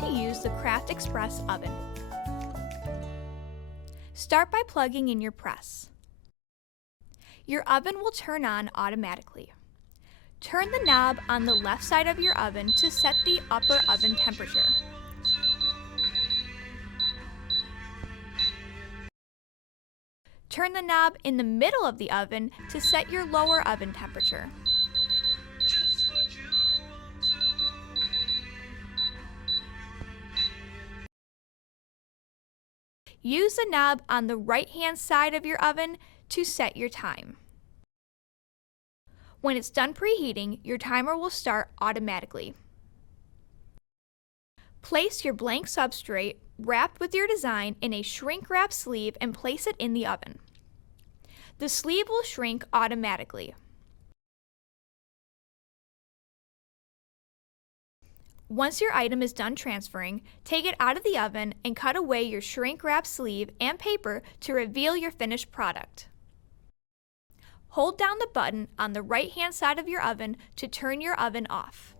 to use the Craft Express Oven. Start by plugging in your press. Your oven will turn on automatically. Turn the knob on the left side of your oven to set the upper oven temperature. Turn the knob in the middle of the oven to set your lower oven temperature. Use the knob on the right-hand side of your oven to set your time. When it's done preheating, your timer will start automatically. Place your blank substrate wrapped with your design in a shrink wrap sleeve and place it in the oven. The sleeve will shrink automatically. Once your item is done transferring, take it out of the oven and cut away your shrink wrap sleeve and paper to reveal your finished product. Hold down the button on the right-hand side of your oven to turn your oven off.